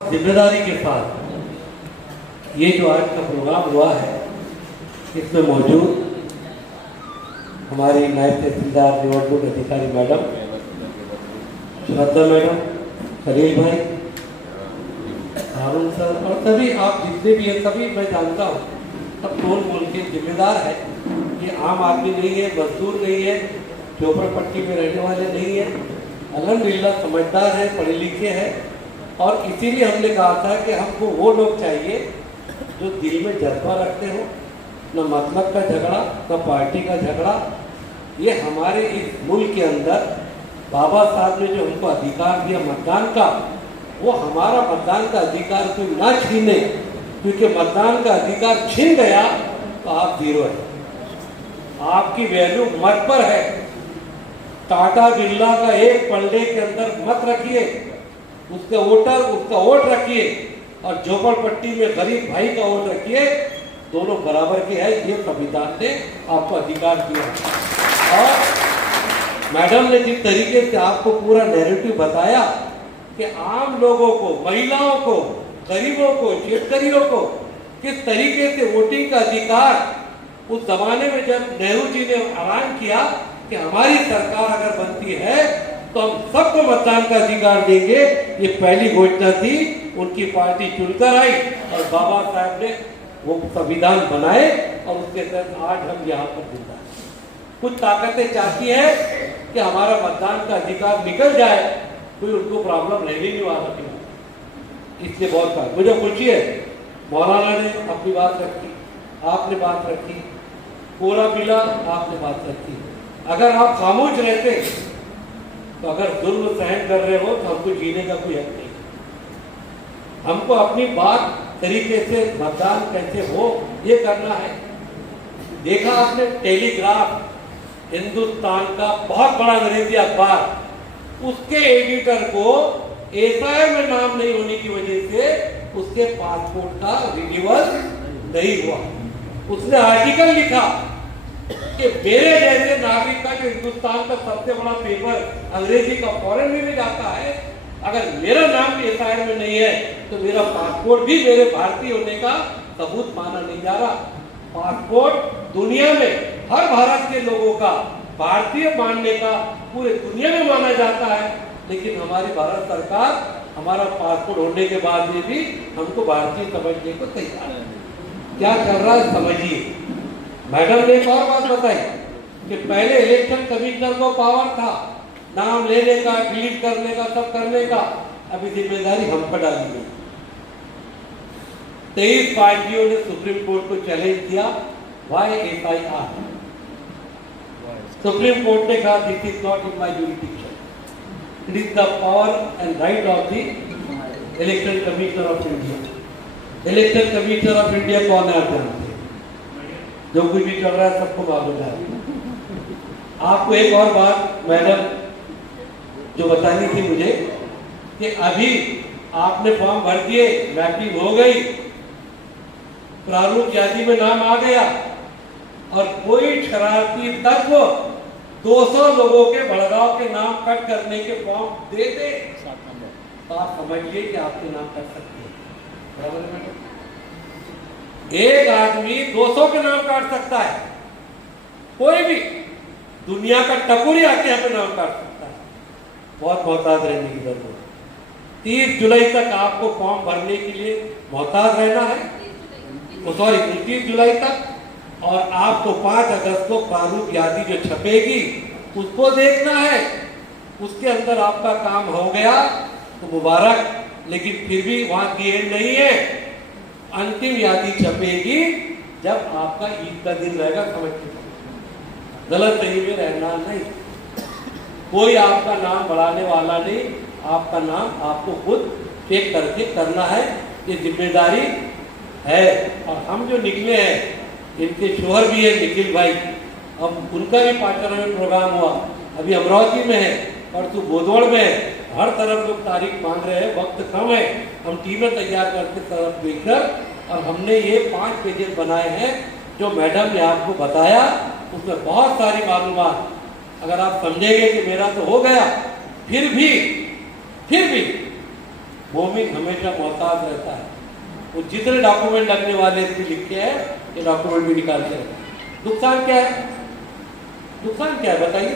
जिम्मेदारी के साथ ये जो आज का प्रोग्राम हुआ है, इसमें मौजूद हमारी नायब तहसीलदार निवडणूक अधिकारी मैडम श्रद्धा मैडम, खलील भाई, हारून सर और सभी आप जितने भी हैं सभी मैं जानता हूँ, सब टोल बोल के जिम्मेदार है। ये आम आदमी नहीं है, मजदूर नहीं है, झोपड़पट्टी में रहने वाले नहीं है, अल्हम्दुलिल्लाह समझदार है, पढ़े लिखे हैं। और इसीलिए हमने कहा था कि हमको वो लोग चाहिए जो दिल में जज्बा रखते हो, न मतलब का झगड़ा न पार्टी का झगड़ा। ये हमारे इस मुल्क के अंदर बाबा साहब ने जो हमको अधिकार दिया मतदान का, वो हमारा मतदान का अधिकार कोई ना छीने, क्योंकि मतदान का अधिकार छीन गया तो आप जीरो है, आपकी वैल्यू मत पर है। टाटा बिरला का एक पलड़े के अंदर मत रखिए, उसका वोट रखिए, और झोपड़पट्टी में गरीब भाई का वोट रखिए, दोनों बराबर के हैं। ये संविधान ने आपको अधिकार दिया। और मैडम ने जिस तरीके से आपको पूरा नैरेटिव बताया कि आम लोगों को, महिलाओं को, गरीबों को, शेतकरियों को किस तरीके से वोटिंग का अधिकार, उस जमाने में जब नेहरू जी ने ऐलान किया कि हमारी सरकार अगर बनती है तो हम सबको मतदान का अधिकार देंगे, ये पहली घोषणा थी। उनकी पार्टी चुनकर आई और बाबा साहब ने वो संविधान बनाए और उसके तहत आज हम यहाँ पर जिंदा हैं। कुछ ताकतें चाहती है कि हमारा मतदान का अधिकार निकल जाए, कोई उनको प्रॉब्लम रहने नहीं वाला, इसलिए बहुत कहा। मुझे खुशी है मौलाना ने अपनी बात रखी, आपने बात रखी, पूरा मिला आपने बात रखी। अगर आप खामोश रहते तो अगर जुल्म सहन कर रहे हो तो हमको जीने का कोई हक नहीं। हमको अपनी बात तरीके से मतदान कैसे हो ये करना है। देखा आपने टेलीग्राफ, हिंदुस्तान का बहुत बड़ा अंग्रेजी अखबार, उसके एडिटर को एसआईआर में नाम नहीं होने की वजह से उसके पासपोर्ट का रिन्यूअल नहीं हुआ। उसने आर्टिकल लिखा कि मेरे जैसे नागरिक का, जो हिंदुस्तान का सबसे बड़ा पेपर अंग्रेजी का फॉरेन में जाता है, अगर मेरा नाम भी एसआईआर में नहीं है तो मेरा पासपोर्ट भी मेरे भारतीय होने का सबूत माना नहीं जा रहा। पासपोर्ट दुनिया में हर भारत के लोगों का भारतीय मानने का पूरे दुनिया में माना जाता है, लेकिन हमारी भारत सरकार हमारा पासपोर्ट होने के बाद में भी हमको भारतीय समझने को तैयार है। क्या चल रहा है समझिए। मैडम ने एक और बात बताई कि पहले इलेक्शन कमिश्नर को पावर था नाम लेने का, डिलीट करने का, सब करने का, अभी जिम्मेदारी हम पर डाली गई। 23 पार्टियों ने सुप्रीम कोर्ट को चैलेंज किया, व्हाई एसआईआर। सुप्रीम कोर्ट ने कहा this is not in my jurisdiction, it is the power and right of the election commissioner of India. Election commissioner of India कौन है आप जानते हैं? जो कुछ भी चल रहा है सबको मालूम है। आपको एक और बात मैडम जो बतानी थी मुझे कि अभी आपने फॉर्म भर दिए, मैपिंग हो गई, प्रारूप यादी में नाम आ गया, और कोई शरारती तत्व 200 लोगों के भड़गांव के नाम कट करने के फॉर्म दे दे तो आप समझिए कि आपके नाम कट सकते हैं। बराबर है मैडम? एक आदमी 200 के नाम काट सकता है, कोई भी दुनिया का टकुरी आके यहाँ पे नाम काट सकता है। बहुत मोहताज रहने की जरूरत है। 30 जुलाई तक आपको फॉर्म भरने के लिए मोहताज रहना है, सॉरी 29 जुलाई तक, और आपको 5 अगस्त को प्रारूप यादी जो छपेगी उसको देखना है। उसके अंदर आपका काम हो गया तो मुबारक, लेकिन फिर भी वहां की एंड नहीं है। अंतिम यादी छपेगी जब आपका ईद का दिन रहेगा। समझ के गलत सही में रहना नहीं, कोई आपका नाम बढ़ाने वाला नहीं, आपका नाम आपको खुद चेक करके करना है, ये जिम्मेदारी है। और हम जो निकले हैं, इनके शोहर भी है निखिल भाई, अब उनका भी पार्टनर में प्रोग्राम हुआ, अभी अमरावती में है, परसों भोदोड़ में है, हर तरफ लोग तारीख मांग रहे हैं, वक्त कम है, हम टीमें तैयार करके तरफ देखकर, और हमने ये 5 पेजेस बनाए हैं जो मैडम ने आपको बताया। उसमें बहुत सारी मालूमात, अगर आप समझेंगे कि मेरा तो हो गया, फिर भी मोमिन हमेशा मोहताज रहता है। वो जितने डॉक्यूमेंट लगने वाले इसमें लिखे हैं ये डॉक्यूमेंट भी निकालते हैं। नुकसान क्या है? नुकसान क्या है बताइए?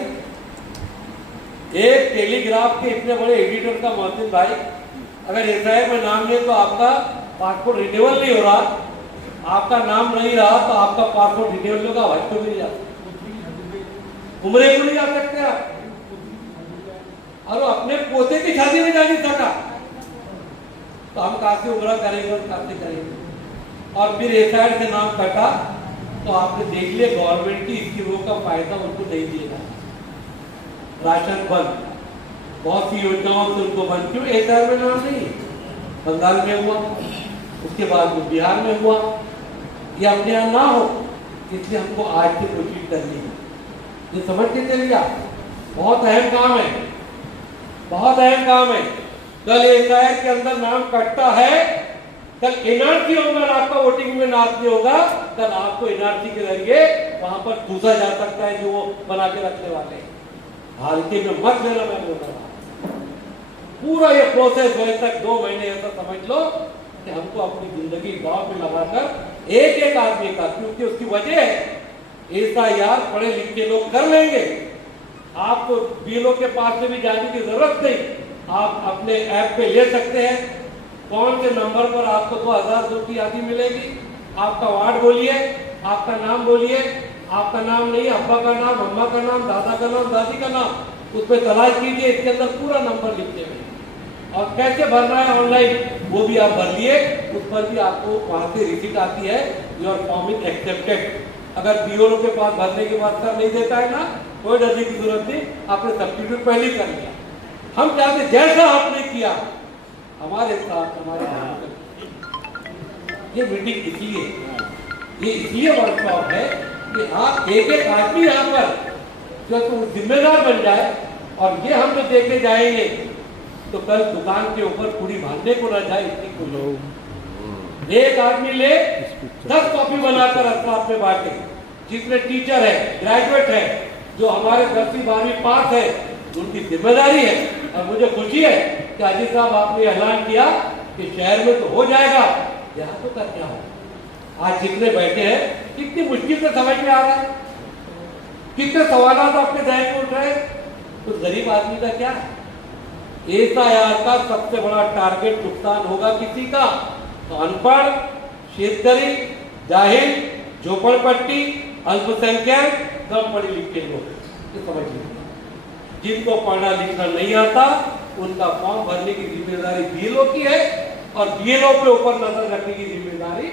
एक टेलीग्राफ के इतने बड़े एडिटर का मोहसिन भाई अगर एसआईआर में नाम ले तो आपका पासपोर्ट रिन्यूअल नहीं हो रहा, आपका नाम नहीं रहा तो आपका पासपोर्ट रिन्यूअल होगा, हज को भी नहीं जा सकते, उम्रे को नहीं जा सकते आप, और अपने पोते की शादी में जा नहीं सका तो हम कहां से उम्रा करेंगे और कहां से करेंगे? और फिर एसआईआर से नाम कटा तो आपने देख लिया गवर्नमेंट की स्कीमों का फायदा उनको नहीं देगा। राशन बंद, बहुत सी योजनाओं से उनको बंद, क्यों? एसआईआर में नाम नहीं। बंगाल में हुआ, उसके बाद में बिहार में हुआ, ये अपने यहाँ ना हो इसलिए हमको आज से कोशिश करनी है। ये समझ के चलिए, बहुत अहम काम है, बहुत अहम काम है। कल एसआईआर के अंदर नाम कटता है, कल एनआरसी होगा, आपका वोटिंग में नाम नहीं होगा, कल आपको एनआरसी के जरिए वहां पर पूछा जा सकता है जो वो बना के रखने वाले हैं। हल्के में मत लेना, मैं बोल रहा पूरा ये प्रोसेस होने तक 2 महीने ऐसा समझ लो कि हमको अपनी जिंदगी दांव पे लगाकर एक एक आदमी का, क्योंकि उसकी वजह है एसआईआर पढ़े लिखे लोग कर लेंगे, आपको बीएलओ के पास से भी जाने की जरूरत नहीं, आप अपने ऐप पे ले सकते हैं कौन से नंबर पर आपको 2002 की यादी मिलेगी, आपका वार्ड बोलिए, आपका नाम बोलिए, आपका नाम नहीं, अब्बा का नाम, अम्मा का नाम, दादा का नाम, दादी का नाम, उस पर तलाश कीजिए, इसके अंदर पूरा नंबर लिखते हुए और कैसे भरना है ऑनलाइन वो भी आप भर लिए, उस पर भी आपको वहां से रिसीट आती है, योर फॉर्म इज एक्सेप्टेड। अगर बीओ के पास भरने के बाद सर नहीं देता है ना, कोई डरने की जरूरत नहीं, आपने सब्स्टिट्यूट पहले कर लिया। हम चाहते जैसा आपने किया हमारे साथ, हमारे ये मीटिंग इसलिए, ये इसलिए वर्कशॉप है कि आप एक एक आदमी यहाँ पर जो तो जिम्मेदार बन जाए, और ये हम जो देखे जाएंगे तो कल दुकान के ऊपर पूरी भांडने को ना जाए, इतनी को लोग एक आदमी ले 10 कॉपी बनाकर अफराद में बांटे। जितने टीचर है, ग्रेजुएट है, जो हमारे 10वीं 12वीं पास है, उनकी जिम्मेदारी है। और मुझे खुशी है कि अजीत साहब आपने ऐलान किया कि शहर में तो हो जाएगा, यहाँ तो कर क्या हो। आज जितने बैठे हैं कितनी मुश्किल से समझ में आ रहा है, कितने सवाल आपके जहन में उठ रहे हैं, तो गरीब आदमी का क्या है? एसआईआर का सबसे बड़ा टारगेट नुकसान होगा किसी का, तो अनपढ़, शेतकरी, जाहिल, झोपड़पट्टी, अल्पसंख्यक, कम पढ़े लिखे लोग, ये समझ लीजिए। जिनको पढ़ना लिखना नहीं आता उनका फॉर्म भरने की जिम्मेदारी बीएलओ की है, और बीएलओ पे ऊपर नजर रखने की जिम्मेदारी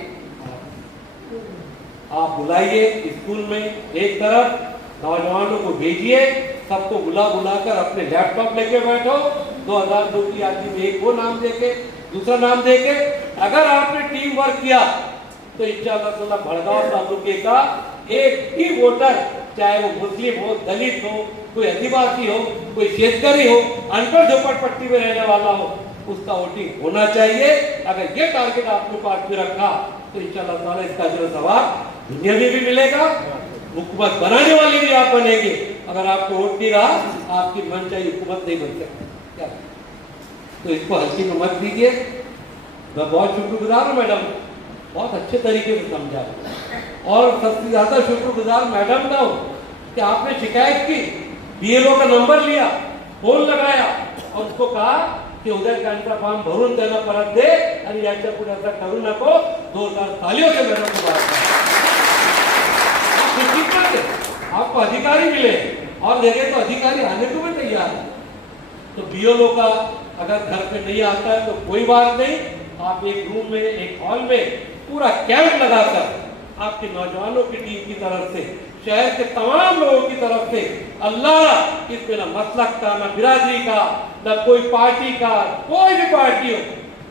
आप बुलाइए स्कूल में, एक तरफ नौजवानों को भेजिए, सबको बुलाकर अपने लैपटॉप लेके बैठो, 2002 की यादी में एक वो नाम देके, दूसरा नाम देके, अगर आपने टीम वर्क किया तो इंशाअल्लाह भड़गांव तालुके का एक ही वोटर, चाहे वो मुस्लिम हो, दलित हो, कोई आदिवासी हो, कोई शेतकरी हो, अनपढ़ झोपड़पट्टी में रहने वाला हो, उसका वोटिंग होना चाहिए। अगर ये टारगेट आपने पास में रखा तो इंशाअल्लाह इसका जो सवाब दुनिया में भी मिलेगा, हुकूमत बनाने वाले भी आप बनेंगे। अगर आपको वोट नहीं रहा, आपकी मन चाहिए हुकूमत नहीं बन सकती क्या? तो इसको हल्की में मत दीजिए। मैं बहुत शुक्रगुजार हूँ मैडम, बहुत अच्छे तरीके से समझा, और सबसे ज्यादा शुक्रगुजार मैडम का हूँ कि आपने शिकायत की, बीएलओ का नंबर लिया, फोन लगाया और उसको कहा की उद्या त्यांचा फॉर्म भरून त्यांना परत दे आणि याच्या पुढे असं करू नको, 2000 तालियों से मैडम को बात आपको अधिकारी मिले, और देखे तो अधिकारी आने को भी तैयार है। तो बीएलओ का अगर घर पे नहीं आता है तो कोई बात नहीं, आप एक रूम में, एक हॉल में पूरा कैंप लगाकर आपके नौजवानों की टीम की तरफ से, शहर के तमाम लोगों की तरफ से, अल्लाह इसमें ना मसलक का, ना बिरादरी का, ना कोई पार्टी का, कोई भी पार्टी हो,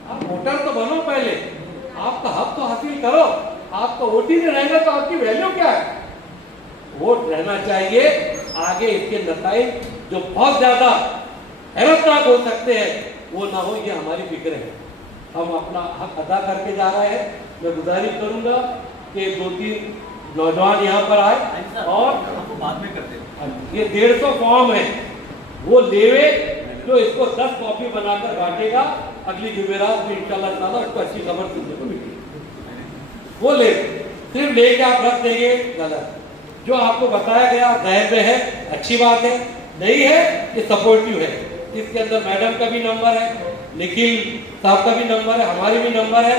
आप वोटर तो बनो, पहले आपका हक तो हासिल करो। आपका वोट ही नहीं रहेगा तो आपकी वैल्यू क्या है? वोट रहना चाहिए। आगे इसके नतीजे जो बहुत ज्यादा हैरतनाक हो सकते हैं वो ना हो, ये हमारी फिक्र है। हम अपना हक अदा करके जा रहे हैं। मैं गुजारिश करूंगा कि 2-3 नौजवान यहाँ पर आए और आपको बाद में करते हैं। ये 150 फॉर्म है, वो लेवे, जो इसको 10 कॉपी बनाकर बांटेगा। अगली जुमेरात में इंशाल्लाह ताला उसको अच्छी खबर सुनने को मिलेगी। वो ले सिर्फ लेके आप रख देंगे, गलत। जो आपको बताया गया गैर में है, अच्छी बात है, नहीं है ये सपोर्टिव है। इसके अंदर मैडम का भी नंबर है, निखिल साहब का भी नंबर है, हमारी भी नंबर है,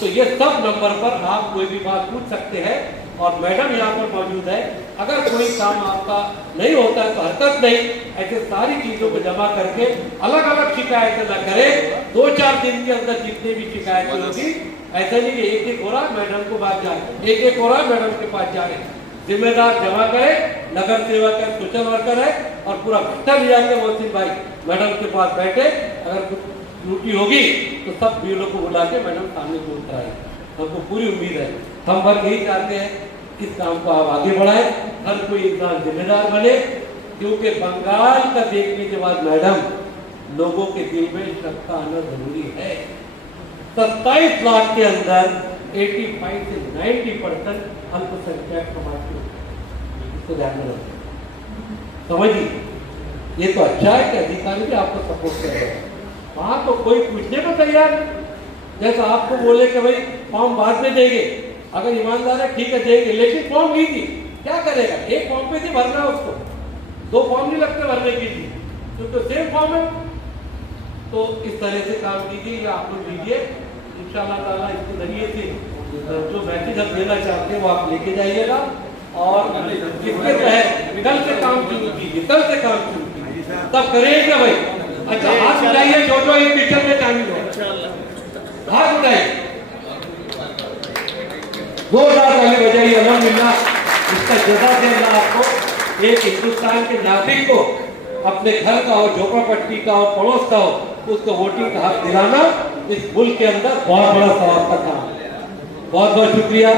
तो ये सब नंबर पर आप कोई भी बात पूछ सकते हैं और मैडम यहाँ पर मौजूद है। अगर कोई काम आपका नहीं होता है तो हरकत नहीं, ऐसे सारी चीजों को जमा करके अलग अलग शिकायतें न करें। 2-4 दिन के अंदर जितनी भी शिकायतें होगी, ऐसा नहीं कि एक एक हो रहा मैडम को पास जाए, एक एक हो रहा मैडम के पास जाए। जिम्मेदार जमा करे, नगर सेवक है, सोशल वर्कर है, और पूरा घंटा ले जाके मोहसिन भाई मैडम के पास बैठे, अगर कुछ ड्यूटी होगी तो सब बीएलओ को बुला के मैडम सामने बोल कराए। हमको पूरी उम्मीद है, हम बस यही चाहते हैं इस काम को आप आगे बढ़ाएं, हर कोई इंसान जिम्मेदार बने, क्योंकि बंगाल का देखने के बाद मैडम लोगों के दिल में शक आना जरूरी है। 27 लाख के अंदर 85 से 90% अल्पसंख्यक समाज के, इसको ध्यान में रखें, समझिए। ये तो अच्छा है कि अधिकारी भी आपको सपोर्ट कर रहे हैं, वहां तो कोई पूछने को तैयार नहीं। जैसा आपको बोले कि भाई फॉर्म बाद में देंगे, अगर ईमानदार है ठीक है देंगे, लेकिन फॉर्म लीजिए, क्या करेगा? एक फॉर्म पे नहीं भरना उसको, 2 फॉर्म नहीं लगते भरने के लिए, तो सेम फॉर्म है। तो इस तरह से काम कीजिए, या आप लोग लीजिए इंशाअल्लाह ताला। इसके जरिए से जो मैसेज हम देना चाहते हैं वो आप लेके जाइएगा, और इसके तहत कल से काम शुरू कीजिए, कल से काम शुरू कीजिए, तब करेगा भाई। अच्छा, हाथ उठाइए जो एक पिक्चर में शामिल है, हाथ उठाइए, जोरदार ताली बजाइए, अल्हम्दुलिल्लाह। इसका जज़ा देना आपको, एक हिंदुस्तान के नागरिक को अपने घर का हो, झोपड़पट्टी का हो, पड़ोस का हो, उसको वोटिंग का हक दिलाना इस मुल्क के अंदर बहुत बड़ा सवाब का काम। बहुत बहुत शुक्रिया।